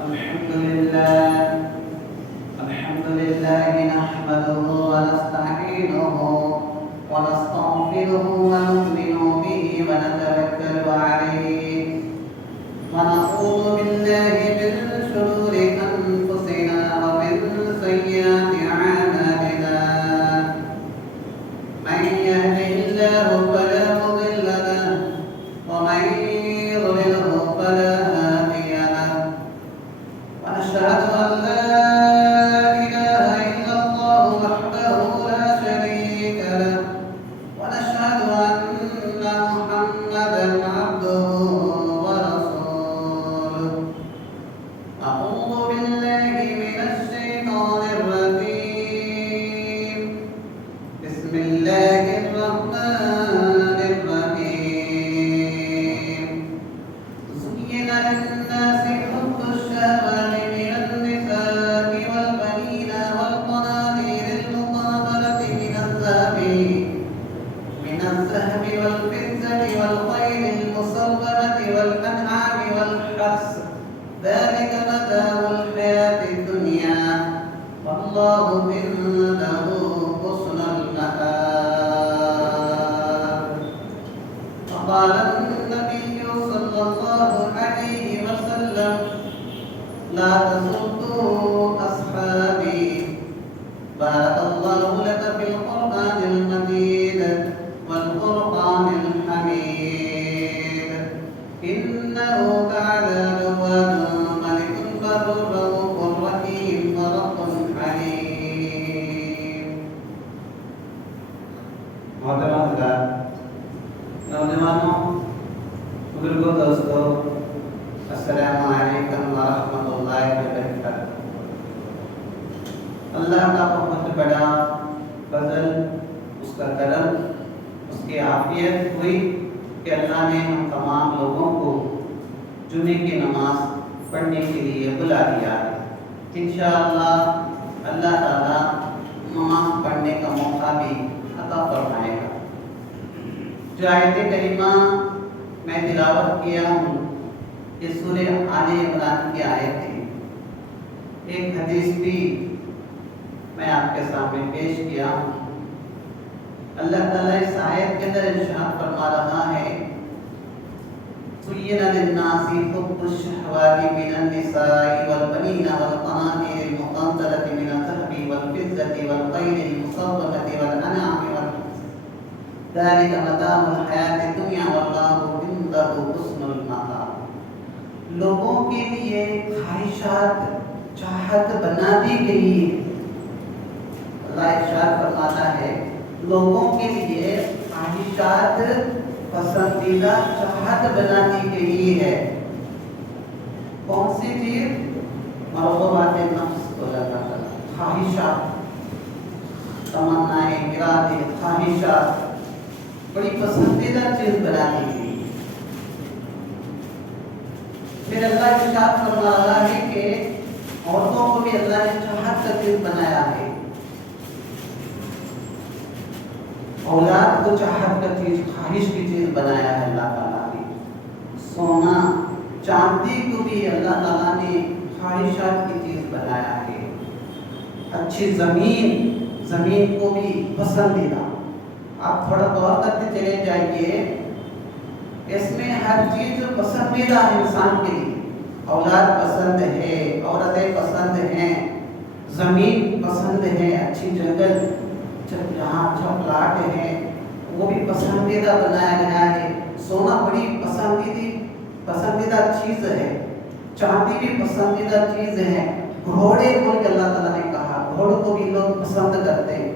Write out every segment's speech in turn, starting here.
الحمد لله نحمده ونستعينه ونستغفره ونؤمن به ونتوكل عليه ونعوذ بالله من شرور أنفسنا ومن سيئات أعمالنا من يهده الله فلا مضل له ومن يضلله فلا هادي له ونشهد أن لا إله إلا الله وحده لا شريك له ونشهد أن محمدا عبده ورسوله أعوذ بالله من الشيطان الرجيم بسم الله الرحمن الرحيم زين للناس حب الشهوات من النساء والبنين والقناطير المقنطرة من الذهب والفضة والخيل المسومة والأنعام والحرث ذلك متاع الحياة الدنيا والله عنده حسن المآب وقال النبي صلى الله عليه وسلم لا تسبوا أصحابي بارك الله لك في القرآن المجيد والقرآن الحميد إنه تعالى جواد ملك بر رؤوف رحيم ورب حليم محترم حضرات نوجوانوں بزرگوں دوستوں السلام علیکم ورحمۃ اللہ وبرکاتہ اللہ کا بہت بڑا فضل اس کا کرم اس کی عافیت ہوئی کہ اللہ نے ہم تمام لوگوں کو جمعے کی نماز پڑھنے کے لیے بلا دیا ہے انشاءاللہ اللہ تعالیٰ نماز پڑھنے کا موقع بھی عطا فرمائے گا جو آیت کریمہ میں تلاوت کیا ہوں یہ سورہ آل عمران کی آیت ہے ایک حدیث بھی میں آپ کے سامنے پیش کیا ہوں اللہ تعالیٰ اس آیت کے اندر ارشاد فرما رہا ہے زُيِّنَ لِلنَّاسِ حُبُّ الشَّهَوَاتِ مِنَ النِّسَاءِ وَالْبَنِينَ وَالْقَنَاطِيرِ الْمُقَنطَرَةِ مِنَ الذَّهَبِ وَالْفِضَّةِ وَالْخَيْلِ الْمُسَوَّمَةِ وَالْأَنْعَامِ وَالْحَرْثِ ذَلِكَ مَتَاعُ الْحَيَاةِ الدُّنْيَا وَاللَّهُ عِندَهُ حُسْنُ الْمَآبِ لوگوں کے لیے خواہشات چاہت بنا دی گئی ہے اللہ ارشاد فرماتا ہے لوگوں کے لیے خواہشات پسندیدہ چاہت بنا دی گئی ہے کون سی چیز مرغوبات نفس کو اللہ تعالیٰ خواہشات تمنائیں ارادے خواہشات بڑی پسندیدہ چیز بنا دی گئی پھر اللہ ارشاد فرما رہا ہے کہ عورتوں کو بھی اللہ نے چاہت کا چیز بنایا ہے اولاد کو چاہت کا چیز خواہش کی چیز بنایا ہے اللہ تعالیٰ نے سونا چاندی کو بھی اللہ تعالیٰ نے خواہشات کی چیز بنایا ہے اچھی زمین کو بھی پسندیدہ آپ تھوڑا غور کرتے چلے جائیے اس میں ہر چیز پسندیدہ ہے انسان کے لیے اولاد پسند ہے عورتیں پسند ہیں زمین پسند ہے اچھی جنگل جہاں اچھا پلاٹ ہے وہ بھی پسندیدہ بنایا گیا ہے سونا بڑی پسندیدہ چیز ہے چاندی بھی پسندیدہ چیز ہے گھوڑے کو اللہ تعالیٰ نے کہا گھوڑوں کو بھی لوگ پسند کرتے ہیں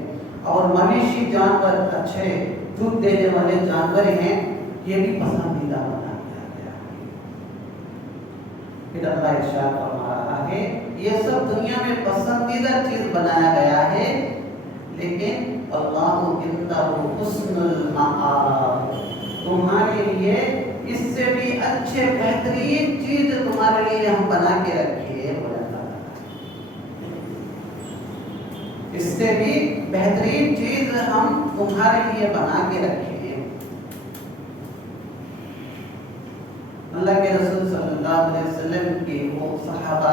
اور مویشی جانور اچھے دودھ دینے والے جانور ہیں یہ بھی پسندیدہ بنا دیا گیا ہے پھر اللہ ارشاد فرما رہا ہے یہ سب دنیا میں پسندیدہ چیز بنایا گیا ہے لیکن اللہ عنده حسن المآب تمہارے لیے اس سے بھی اچھے بہترین چیز تمہارے لیے ہم بنا کے رکھے اس سے بھی بہترین چیز ہم تمہارے لیے بنا کے رکھے اللہ کے رسول صلی اللہ علیہ وسلم کے وہ صحابہ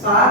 7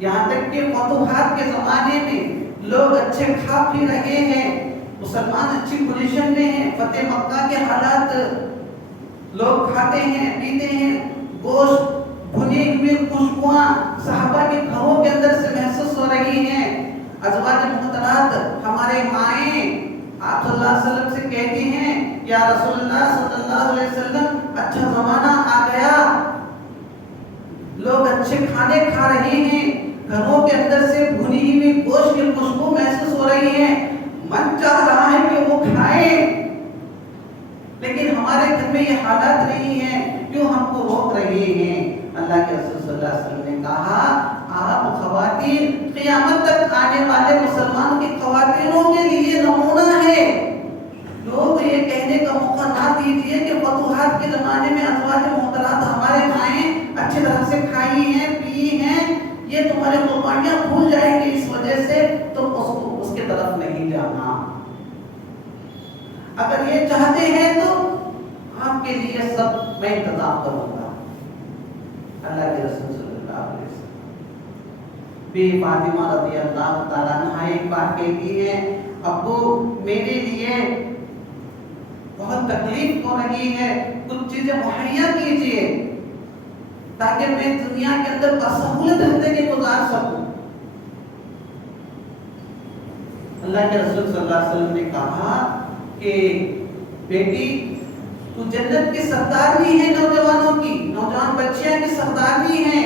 یہاں تک کہ فتوحات کے زمانے میں لوگ اچھے کھا پی رہے ہیں، مسلمان اچھی پوزیشن میں ہیں، فتح مکہ کے حالات لوگ کھاتے ہیں پیتے ہیں، گوشت بھنی ہوئی خوشبوئاں صحابہ کے گھروں کے اندر سے محسوس ہو رہی ہیں۔ ازواج محترات ہمارے مائیں آپ صلی اللہ علیہ وسلم سے کہتی ہیں یا رسول اللہ صلی اللہ علیہ وسلم اچھا زمانہ آ گیا، لوگ اچھے کھانے کھا رہے ہیں، گھروں کے اندر سے بھنی ہوئی گوشت کی خوشبو محسوس ہو رہی ہے، من چاہ رہا ہے کہ وہ کھائیں، لیکن ہمارے گھر میں یہ حالات نہیں ہیں، کیوں ہم کو روک رہے ہیں؟ اللہ کے رسول صلی اللہ علیہ وسلم نے کہا آپ خواتین قیامت تک آنے والے مسلمان کی خواتینوں کے لیے نمونہ ہے۔ لوگ یہ کہنے کا موقع نہ دیجیے کہ فتوحات کے زمانے میں ازواج محترات ہمارے مائیں اچھی طرح سے کھائی ہیں پی ہیں، یہ تمہارے قربانیاں بھول جائیں گے، اس وجہ سے تم اس کے طرف نہیں جانا۔ اگر یہ چاہتے ہیں تو آپ کے لیے سب میں انتظام کروں گا۔ اللہ کے رسول صلی اللہ علیہ وسلم بی فاطمہ رضی اللہ تعالیٰ عنہ ایک بات کہتی ہے، ابو میرے لیے بہت تکلیف ہو رہی ہے، کچھ چیزیں مہیا کیجیے تاکہ میں دنیا کے اندر بسہولت زندگی گزار سکوں۔ اللہ کے رسول صلی اللہ علیہ وسلم نے کہا کہ بیٹی تو جنت کی سردارنی ہے، نوجوانوں کی، نوجوان بچیاں کی سردارنی ہے،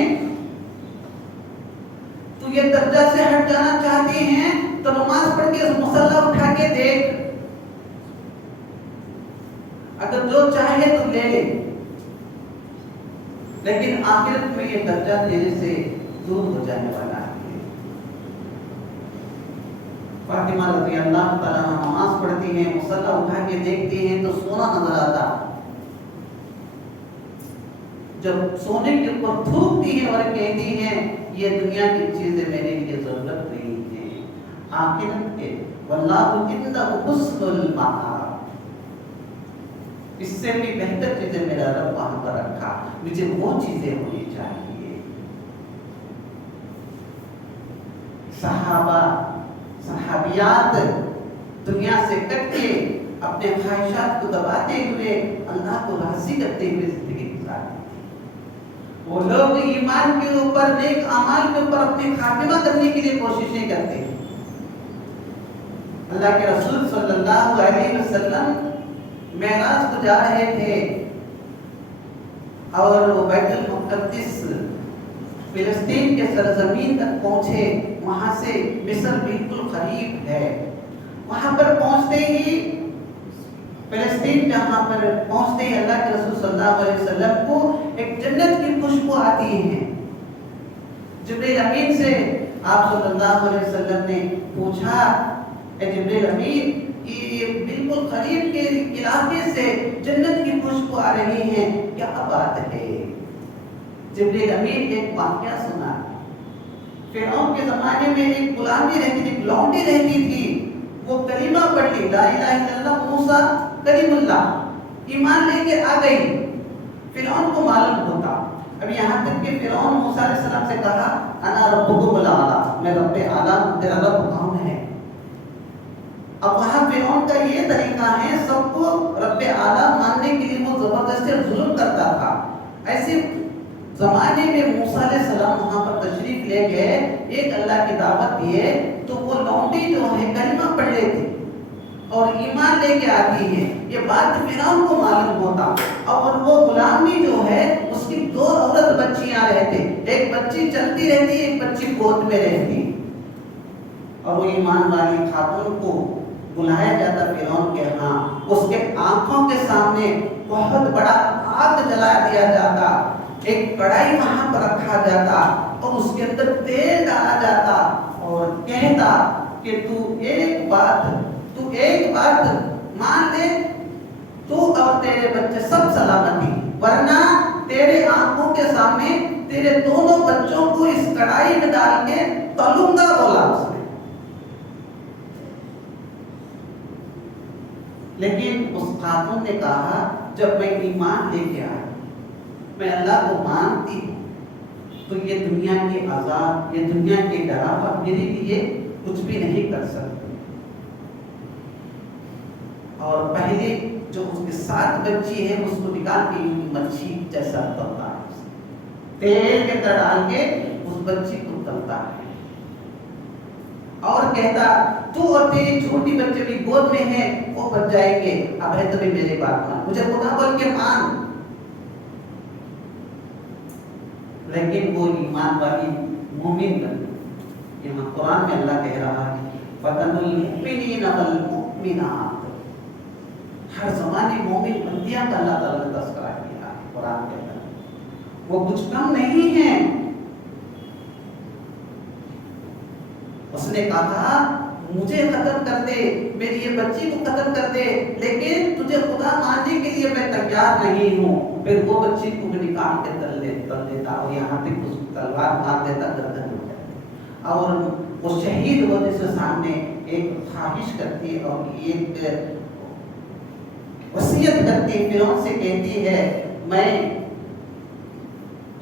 تو یہ درجہ سے ہٹ جانا چاہتی ہیں تو نماز پڑھ کے مصلی اٹھا کے دیکھ، اگر جو چاہے تو لے لے، لیکن آخرت میں یہ درجہ تیرے سے دور ہو جانے والا ہے۔ فاطمہ رضی اللہ تعالیٰ نماز پڑھتی ہیں، مصلی اٹھا کے دیکھتی ہیں تو سونا نظر آتا، جب سونے کے اوپر تھوکتی ہیں اور کہتی ہیں یہ دنیا کی چیزیں میرے لیے ضرورت نہیں ہے، آخرت کے واللہ عنده حسن المآب، اس سے بھی بہتر چیزیں میرا رب وہاں پر رکھا، مجھے وہ چیزیں ہونی چاہیے۔ صحابہ صحابیات دنیا سے کٹ کے اپنے خواہشات کو دباتے ہوئے اللہ کو راضی کرتے ہوئے زندگی گزارتے، وہ لوگ ایمان کے اوپر نیک اعمال کے اوپر اپنے خاتمہ کرنے کے لیے کوششیں کرتے ہیں۔ اللہ کے رسول صلی اللہ علیہ وسلم معراج کو جا رہے تھے اور وہ بیت المقدس فلسطین کے سرزمین تک پہنچے، وہاں سے مصر بالکل قریب ہے، وہاں پر پہنچتے ہی فلسطین جہاں پر پہنچتے ہی اللہ کے رسول صلی اللہ علیہ وسلم کو ایک جنت کی خوشبو آتی ہے۔ جبریل امین سے آپ صلی اللہ علیہ وسلم نے پوچھا اے جبریل امین، یہ بالکل قریب کے علاقے سے جنت کی خوشبو آ رہی ہے، کیا بات ہے؟ جبریل امین ایک واقعہ سنا، فرعون کے زمانے میں ایک غلامی رہتی تھی، لونڈی رہتی تھی، وہ کلمہ پڑھ لی لا الہ الا اللہ موسیٰ کلیم اللہ، ایمان لے کے آ گئی، فرعون کو معلوم ہوتا، اب یہاں تک کہ فرعون موسیٰ علیہ السلام سے کہا انا ربکم الاعلی، میں رب اعلیٰ ہوں، تیرا رب کون ہے؟ اب وہاں فرعون کا یہ طریقہ ہے، سب کو رب اعلیٰ ماننے کے لیے وہ زبردستی ظلم کرتا تھا۔ ایسے زمانے میں موسیٰ علیہ السلام وہاں پر تشریف لے گئے، ایک اللہ کی دعوت دیے تو وہ لونڈی جو ہے کلمہ پڑھ لیتی اور ایمان لے کے آتی ہے، یہ بات فرعون کو معلوم ہوتا، اور وہ غلامی جو ہے اس کی دو عورت بچیاں رہتے، ایک بچی چلتی رہتی ایک بچی گود میں رہتی، اور وہ ایمان والی خاتون کو بلایا جاتا فرعون کے ہاں، اس کے آنکھوں کے سامنے بہت بڑا آگ جلا دیا جاتا، ایک کڑائی وہاں پر رکھا جاتا اور اس کے اندر تیل ڈالا جاتا اور کہتا کہ تو ایک بات مان لے، تو اور تیرے بچے سب سلامتی، ورنہ تیرے آنکھوں کے سامنے تیرے دونوں بچوں کو اس کڑائی میں ڈال کے تلوں گا، بولا اس نے۔ لیکن اس خاتون نے کہا جب میں ایمان لے کے آئی، میں اللہ کو مانتی ہوں، تو یہ دنیا کے عذاب، یہ دنیا کے ڈراوا میرے لیے کچھ بھی نہیں کر سکتے۔ اور پہلے جو اس کے ساتھ بچی ہے اس کو نکال کے مچھی جیسا تلتا ہے، تیل کے اندر ڈال کے اس بچی کو تلتا ہے، اور کہتا تو اور تیری چھوٹی بچے بھی گود میں ہے وہ بچ جائیں گے، اب ہے تو بھی میری بات مان، مجھے خدا بول کے مان۔ لیکن وہ ایمان والی مومن بن، یہاں قرآن میں اللہ کہہ رہا ہے فَتَنُ الْمُؤْمِنِينَ وَالْمُؤْمِنَاتِ، ہر زمانے مومن بندیاں کا اللہ تعالیٰ نے تذکرہ کیا ہے قرآن کے اندر، وہ کچھ کم نہیں ہیں۔ اس نے کہا مجھے ختم کر دے، میری یہ بچی کو ختم کر دے، لیکن تجھے خدا ماننے کے لیے میں تیار نہیں ہوں۔ پھر وہ بچی کو بھی نکال کے تل دیتا اور یہاں تک اس کو تلوار مار دیتا، گردن ہو جاتی، اور وہ شہید ہونے سے سامنے ایک خواہش کرتی اور ایک وصیت کرتی، فرعون سے کہتی ہے میں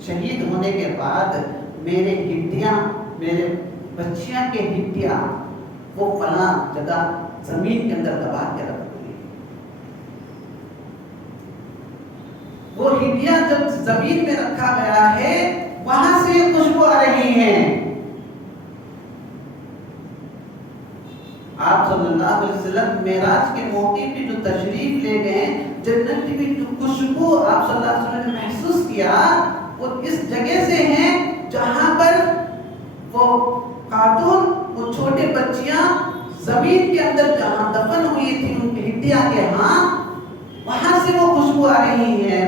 شہید ہونے کے بعد میرے ہڈیاں، میرے بچیاں کے ہڈیاں وہ فلاں جگہ زمین کے اندر دبا کے رکھ دوں گی۔ وہ ہڈیاں جب زمین میں رکھا گیا ہے وہاں سے یہ خوشبو آ رہی ہیں۔ آپ صلی اللہ علیہ وسلم معراج کے موقع پہ جو تشریف لے گئے، جنت کی بھی جو خوشبو آپ صلی اللہ علیہ وسلم نے محسوس کیا وہ اس جگہ سے ہیں جہاں پر وہ خاتون، وہ چھوٹے بچیاں زمین کے اندر جہاں دفن ہوئی تھی ان کی ہڈیاں کے ہاں، وہاں سے وہ خوشبو آ رہی ہے۔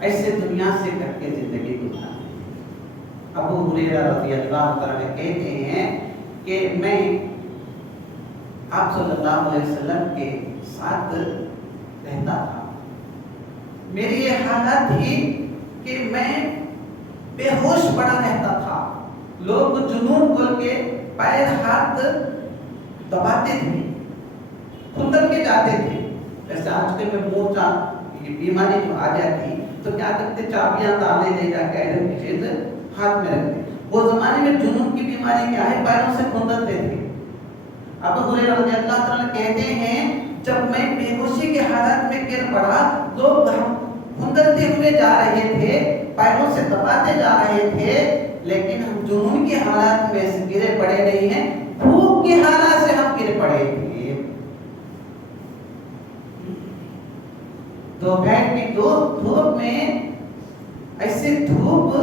ایسے دنیا سے کٹ کے زندگی گزارا۔ ابو ہریرہ رضی اللہ عنہ کہتے ہیں کہ میں آپ صلی اللہ علیہ وسلم کے ساتھ رہتا تھا، میری یہ حالت تھی کہ میں بے ہوش پڑا رہتا تھا، لوگ جنون بول کے پیر ہاتھ دباتے تھے، کھندر کے جاتے تھے۔ جیسے آج کل میں مورچہ یہ بیماری جو آ جاتی تو کیا کرتے، چابیاں تالے لے جا کے ایرن کی چیز ہاتھ میں رکھتے۔ وہ زمانے میں جنون کی بیماری کیا ہے، پیروں سے کھندرتے تھے۔ ابو ہریرہ رضی اللہ عنہ کہتے ہیں جب میں بے ہوشی کے حالت میں گر پڑا، لوگ کھندرتے ہوئے جا رہے تھے، پیروں سے دباتے جا رہے تھے، لیکن ہم جنون کی حالات میں سے گرے پڑے نہیں ہیں، بھوک کی حالات سے ہم گر پڑے تھے۔ دوپہر کی دھوپ میں ایسے دھوپ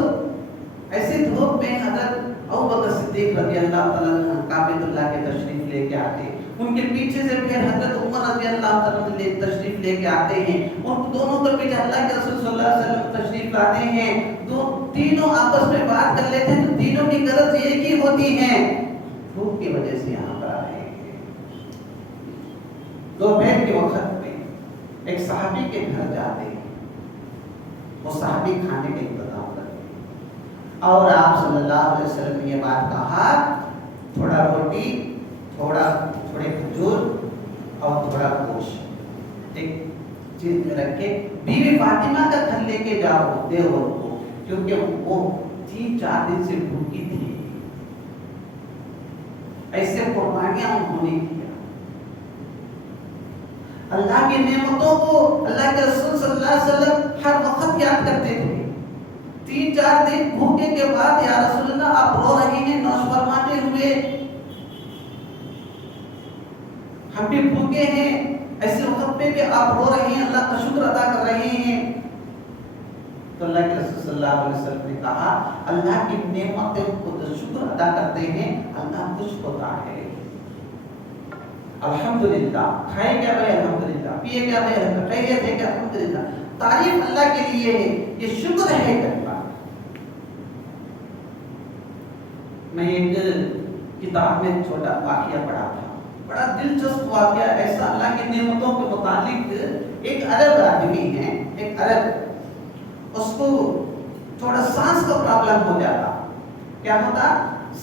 میں حضرت ابوبکر صدیق رضی اللہ تعالیٰ عنہ کعبۃ اللہ کے تشریف لے کے آتے، ان کے پیچھے سے پھر حضرت عمر رضی اللہ تعالیٰ عنہ تشریف لے کے آتے ہیں، ان دونوں کے پیچھے اللہ کے رسول صلی اللہ علیہ وسلم تشریف لاتے ہیں، تینوں آپس میں بات کر لیتے ہیں تو تینوں کی غرض ایک ہی ہوتی ہے، بھوک کی وجہ سے یہاں پر آ رہے ہیں۔ دوپہر کے وقت میں ایک صحابی کے گھر جاتے ہیں، وہ صحابی کھانے کا انتظام کرتے ہیں، اور آپ صلی اللہ علیہ وسلم نے یہ بات کہا تھوڑا روٹی، تھوڑے کھجور اور تھوڑا گوشت ایک چیز میں رکھ کے بیوی فاطمہ کا گھر لے کے جاؤ، دے ان کو، کیونکہ وہ 3-4 دن سے بھوکی تھی۔ ایسے قربانیاں انہوں نے کیا، اللہ کی نعمتوں کو اللہ کے رسول صلی اللہ علیہ وسلم ہر وقت یاد کرتے تھے۔ 3-4 دن بھوکے کے بعد یا رسول اللہ آپ رو رہے ہیں نوش فرماتے ہوئے، ہم بھی بھوکے ہیں، ایسے وقت پہ بھی آپ رو رہے ہیں، اللہ کا شکر ادا کر رہے ہیں۔ تو اللہ کے رسول صلی اللہ علیہ وسلم نے کہا اللہ کی نعمتوں کو جو شکر ادا کرتے ہیں اللہ خوش ہوتا ہے۔ الحمدللہ، کھائے کیا بھائی الحمدللہ، پیے کیا بھائی خیریت ہے کیا الحمدللہ، تعریف اللہ کے لیے ہے، یہ شکر ہے کرنا۔ میں ایک کتاب میں چھوٹا واقعہ پڑھا تھا، بڑا دلچسپ واقعہ، ایسا اللہ کی نعمتوں کے متعلق۔ ایک عرب آدمی ہے، ایک عرب، اس کو تھوڑا سانس کا پرابلم ہو جاتا۔ کیا ہوتا؟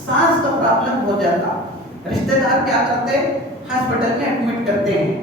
سانس کا پرابلم ہو جاتا۔ رشتہ دار کیا کرتے؟ ہاسپٹل میں ایڈمٹ کرتے ہیں۔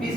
20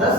10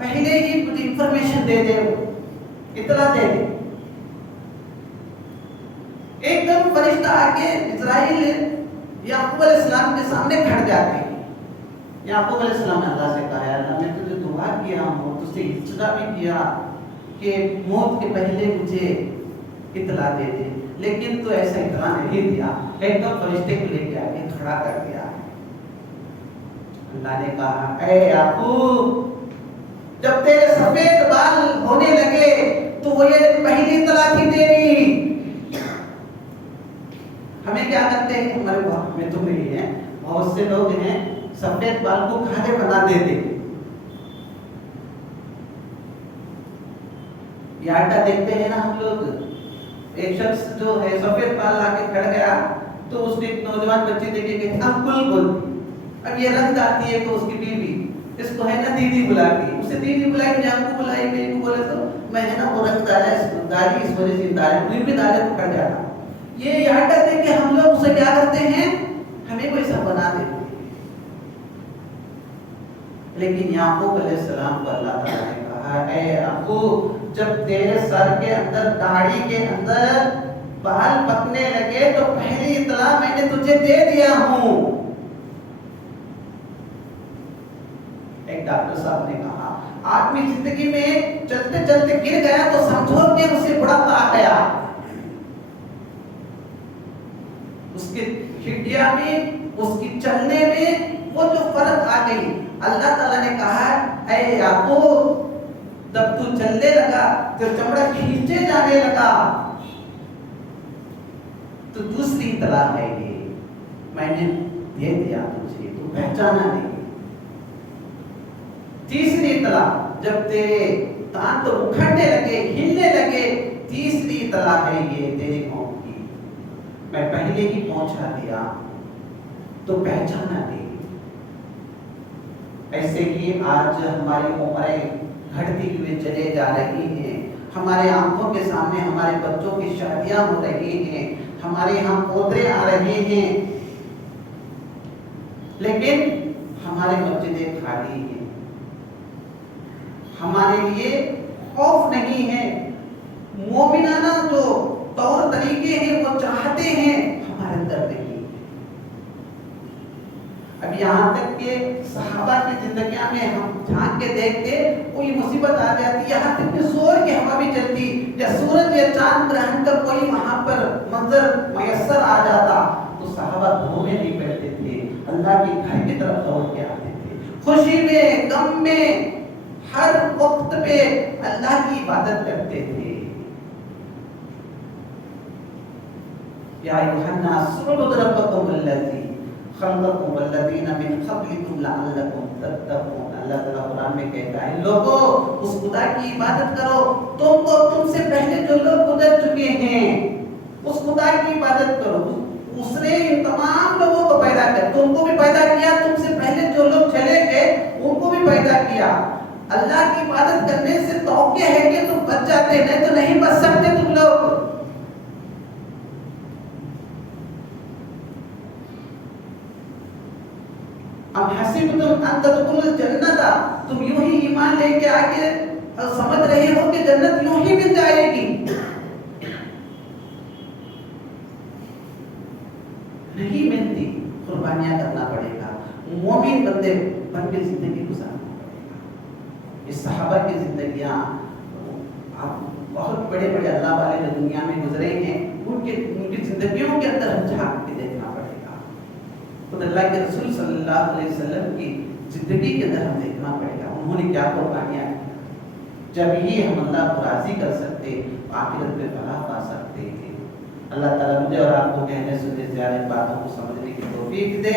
پہلے ہی کچھ انفارمیشن دے دے، اطلاع دے دے۔ ایک دم فرشتہ آ کے اسرائیل یعقوب علیہ السلام کے سامنے کھڑ جاتے ہیں۔ یعقوب علیہ السلام نے اللہ سے کہا، اللہ میں تجھے دعا کیا ہوں، تجھ سے التجا بھی کیا کہ موت کے پہلے مجھے اطلاع دے دے، لیکن تو ایسا اطلاع نہیں دیا، ایک دم فرشتے کو لے کے آگے کھڑا کر دیا۔ اللہ نے کہا، اے یعقوب، جب تیرے سفید بال ہونے لگے تو وہ یہ پہلی اطلاع تھی تیری۔ ہمیں کیا کرتے ہیں، ہمارے بہت میں تو نہیں ہے، بہت سے لوگ ہیں سفید بال کو کھانے بنا دیتے۔ یہ آٹا دیکھتے ہیں نا ہم لوگ، ایک شخص جو ہے سفید بال لا کے کھڑ گیا تو اس نے ایک نوجوان بچی دیکھے کہ انکل بولتی، اب یہ رنگ آتی ہے تو اس کی بیوی اس کو ہے نا دیدی بلاتی، اسے دیدی بلائی، جان کو بلائی، میرے کو بولے تو میں ہے نا وہ رنگ ڈالا داڑھی اس وجہ سے داڑھی بھی ڈالے تو کھڑ جاتا۔ یہ آٹا دیکھ کے ہم لوگ اسے کیا کرتے ہیں، ہمیں کو ایسا بنا دیتے ہیں۔ لیکن یعقوب علیہ السلام کو اللہ تعالیٰ نے کہا، اے یعقوب، جب تیرے سر کے اندر داڑھی کے اندر بال پکنے لگے تو پہلی اطلاع میں نے تجھے دے دیا ہوں۔ ایک ڈاکٹر صاحب نے کہا، آدمی زندگی میں چلتے چلتے گر گیا تو سمجھو کہ اسے بڑھاپا آ گیا، اس کے ہڈیاں میں، اس کی چلنے میں وہ جو فرق آ گئی۔ اللہ تعالیٰ نے کہا، اے یعقوب، جب تو چلنے لگا تو چمڑا کھینچے جانے لگا تو دوسری اطلاع ہے یہ میں نے دے دیا تجھے، تو پہچانا نہیں۔ تیسری اطلاع، جب تیرے دانت اکھڑنے لگے، ہلنے لگے، تیسری اطلاع ہے یہ تیرے قوم کی، میں پہلے ہی پہنچا دیا تو پہچانا نہیں۔ ایسے ہی آج ہماری عمریں گھٹتی ہوئے چلے جا رہی ہیں، ہمارے آنکھوں کے سامنے ہمارے بچوں کی شادیاں ہو رہی ہیں، ہمارے یہاں پودے آ رہے ہیں، لیکن ہمارے مسجدیں خالی ہیں۔ ہمارے لیے خوف نہیں ہے، مومنانہ جو طور طریقے ہیں وہ چاہتے ہیں، ہمارے اندر نہیں۔ اب یہاں تک کہ صحابہ کی زندگیاں میں ہم جھانک کے دیکھتے، کوئی مصیبت آ جاتی، یہاں تک کہ زور کی ہوا بھی چلتی، یا سورج یا چاند گرہن کا کوئی وہاں پر منظر میسر آ جاتا تو صحابہ گھروں میں نہیں بیٹھتے تھے، اللہ کے گھر کی طرف دوڑ کے آتے تھے۔ خوشی میں، غم میں، ہر وقت پہ اللہ کی عبادت کرتے تھے۔ یا ایھا الناس اعبدوا ربکم الذی خلقکم والذین من قبلکم لعلکم تتقون۔ اللہ تعالیٰ قرآن میں کہتا ہے، لوگوں اس خدا کی عبادت کرو، تم سے پہلے جو لوگ گزر چکے ہیں اس خدا کی عبادت کرو۔ اس نے ان تمام لوگوں کو پیدا کیا، تم کو بھی پیدا کیا، تم سے پہلے جو لوگ چلے گئے ان کو بھی پیدا کیا۔ اللہ کی عبادت کرنے سے توقع ہے کہ تم بچ جاتے، نہیں تو نہیں بچ سکتے تم لوگ۔ اب حسبتم ان تدخلوا الجنہ، تم یوں ہی ایمان لے کے آگے سمجھ رہے ہو کہ جنت یوں ہی مل جائے گی؟ نہیں ملتی، قربانیاں کرنا پڑے گا، مومن بندے بن کے زندگی گزارنا پڑے گا۔ اس صحابہ کی زندگیاں، بہت بڑے بڑے اللہ والے جو دنیا میں گزرے ہیں، ان کی زندگیوں کے اندر ہم جھانک کے دیکھنا پڑے گا۔ خود اللہ کے رسول صلی اللہ علیہ وسلم کی زندگی کے اندر ہم دیکھنا پڑے گا، انہوں نے کیا قربانیاں کی۔ جب ہی ہم اللہ کو راضی کر سکتے، آخرت میں فلاح پا سکتے ہیں۔ اللہ تعالیٰ مجھے اور آپ کو کہنے سننے سے زیادہ باتوں کو سمجھنے کی توفیق دے،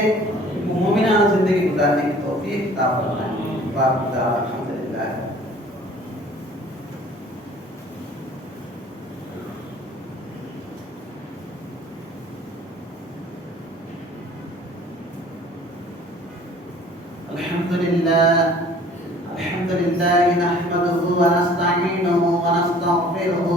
مومنانہ زندگی گزارنے کی توفیق عطا فرمائے۔ باقی الحمدللہ۔ الحمد لله نحمده ونستعينه ونستغفره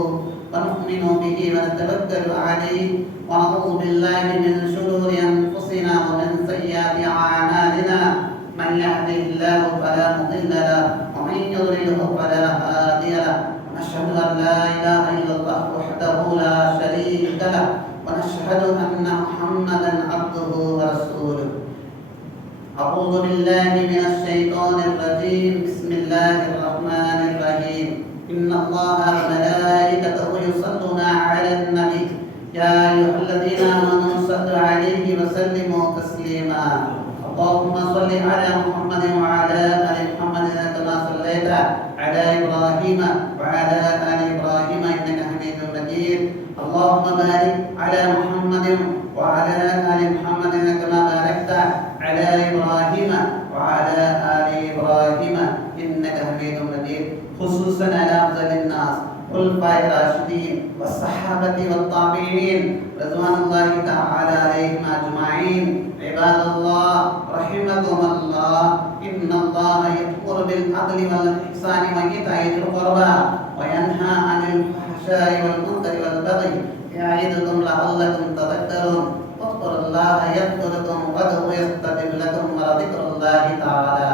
ونؤمن به ونتوكل عليه ونعوذ بالله من شرور أنفسنا ومن سيئات أعمالنا، من يهده الله فلا مضل له ومن يضلله فلا هادي له ونشهد أن لا إله إلا الله وحده لا شريك له ونشهد أن محمدا عبده ورسوله. أعوذ بالله من الشيطان الرجيم. بسم الله الرحمن الرحيم. إن الله وملائكته يصلون على النبي يا أيها الذين آمنوا صلوا عليه وسلموا تسليما. اللهم صل على محمد وعلى آل محمد كما صليت على إبراهيم وعلى آل إبراهيم إنك حميد مجيد. اللهم بارك على محمد وعلى آل محمد كما باركت على إبراهيم وعلى آل إبراهيم إنك حميد مجيد. خصوصا على أفضل الناس خلفاء الراشدين والصحابة والتابعين رضوان الله تعالى عليهم أجمعين. عباد الله رحمكم الله، إن الله يأمر بالعدل والإحسان وإيتاء ذي القربى وينهى عن الفحشاء والمنكر والبغي يعظكم لعلكم تذكرون. واذكروا الله يذكركم وادعوه يستجب لكم ولذكر الله تعالى